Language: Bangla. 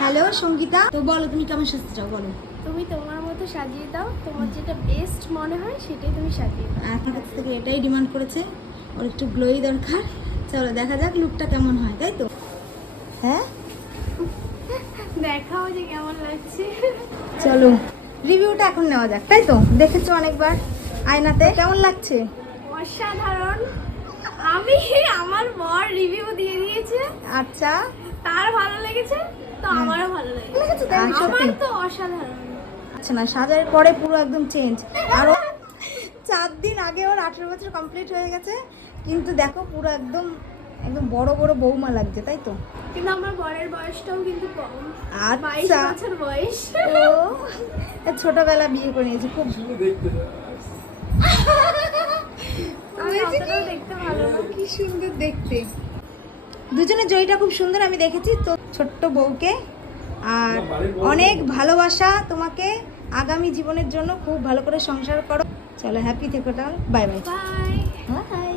হ্যালো সঙ্গীতা, তো বলো তুমি কেমন সাজতে চাও বলো। তুমি তোমার মতো সাজিয়ে দাও, তোমার যেটা বেস্ট মনে হয় সেটাই তুমি সাজিয়ে দাও। আপনার কাছ থেকে এটাই ডিমান্ড করেছে, ওর একটু গ্লোই দরকার। চলো দেখা যাক লুকটা কেমন হয়, তাই তো? হ্যাঁ দেখাও যে কেমন লাগছে। চলো রিভিউটা এখন নেওয়া যাক, তাই তো? দেখেছো অনেকবার আয়নাতে, কেমন লাগছে? অসাধারণ। আমি আমার বর রিভিউ দিয়ে দিয়েছে, আচ্ছা তার ভালো লেগেছে তো আমারও ভালো লেগেছে। লেগেছে তাই? আমার সত্যি? তো অসাধারণ। আচ্ছা না, সাজার পরে পুরো একদম চেঞ্জ। আরও 4 দিন আগে ওর 18 বছর কমপ্লিট হয়ে গেছে, কিন্তু দেখো পুরো একদম একদম বড় বড় বৌমা লাগছে, তাই তো? কিন্তু আমার বরের বয়সটাও কিন্তু কম, 22 আচ্ছা বছর বয়স। ও ছোটবেলা বিয়ে করে নিয়েছে, খুব আমি অতটাও দেখতে ভালো না। কি সুন্দর দেখতে, দুজনের জয়টা খুব সুন্দর আমি দেখেছি তো। ছোট্ট বউকে আর অনেক ভালোবাসা তোমাকে, আগামী জীবনের জন্য খুব ভালো করে সংসার করো। চলো হ্যাপি থেকো, বাই বাই। বাই। বাই।